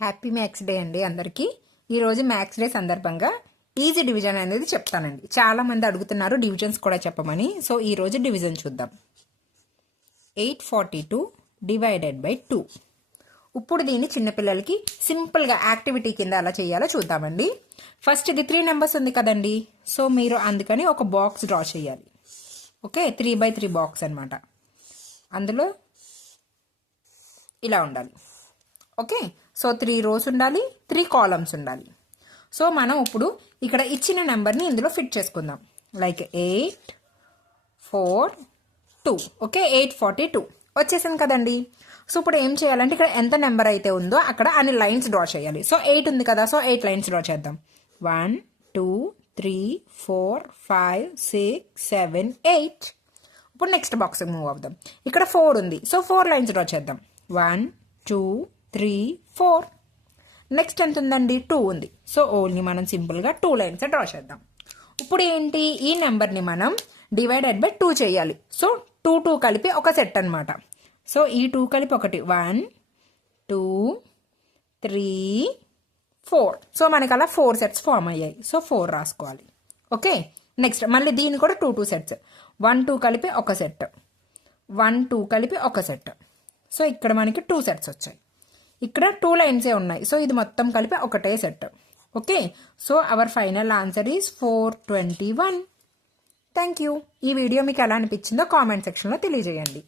Happy maths day అండి అందరికీ. ఈరోజు మ్యాథ్స్ డే సందర్భంగా ఈజీ డివిజన్ అనేది చెప్తానండి. చాలా మంది అడుగుతున్నారు డివిజన్స్ కూడా చెప్పమని. సో ఈరోజు డివిజన్ చూద్దాం. 842 డివైడెడ్ బై 2. ఇప్పుడు దీన్ని చిన్నపిల్లలకి సింపుల్గా యాక్టివిటీ కింద అలా చేయాలో చూద్దామండి. ఫస్ట్ ఇది 3 నెంబర్స్ ఉంది కదండి. సో మీరు అందుకని ఒక బాక్స్ డ్రా చేయాలి. ఓకే, 3x3 బాక్స్ అనమాట. అందులో ఇలా ఉండాలి. ఓకే, సో 3 రోస్ ఉండాలి, 3 కాలమ్స్ ఉండాలి. సో మనం ఇప్పుడు ఇక్కడ ఇచ్చిన నెంబర్ని ఇందులో ఫిట్ చేసుకుందాం. లైక్ 8 4 2. ఓకే, 842 వచ్చేసింది కదండి. సో ఇప్పుడు ఏం చేయాలంటే ఇక్కడ ఎంత నెంబర్ అయితే ఉందో అక్కడ అన్ని లైన్స్ డ్రా చేయాలి. సో 8 ఉంది కదా, సో 8 లైన్స్ డ్రా చేద్దాం. 1 2 3 4 5 6 7 8. ఇప్పుడు నెక్స్ట్ బాక్స్ మూవ్ అవుదాం. ఇక్కడ 4 ఉంది, సో 4 లైన్స్ డ్రా చేద్దాం. 1 2 3 4. నెక్స్ట్ ఎంత ఉందండి? 2 ఉంది. సో ఓన్లీ మనం సింపుల్గా 2 లైన్స్ డ్రా చేద్దాం. ఇప్పుడు ఏంటి, ఈ నెంబర్ని మనం డివైడెడ్ బై 2 చేయాలి. సో 2 2 కలిపి ఒక సెట్ అనమాట. సో ఈ 2 కలిపి ఒకటి 1 2 3 4. సో మనకి అలా 4 సెట్స్ ఫామ్ అయ్యాయి. సో 4 రాసుకోవాలి. ఓకే, నెక్స్ట్ మళ్ళీ దీన్ని కూడా 2 2 సెట్స్. 1 2 కలిపి ఒక సెట్, 1 2 కలిపి ఒక సెట్. సో ఇక్కడ మనకి 2 సెట్స్ వచ్చాయి. ఇక్కడ 2 లైన్సే ఉన్నాయి. సో ఇది మొత్తం కలిపి ఒకటే set. Okay, so our final answer is 421. Thank you. ఈ వీడియో మీకు ఎలా అనిపించిందో కామెంట్ సెక్షన్లో తెలియజేయండి.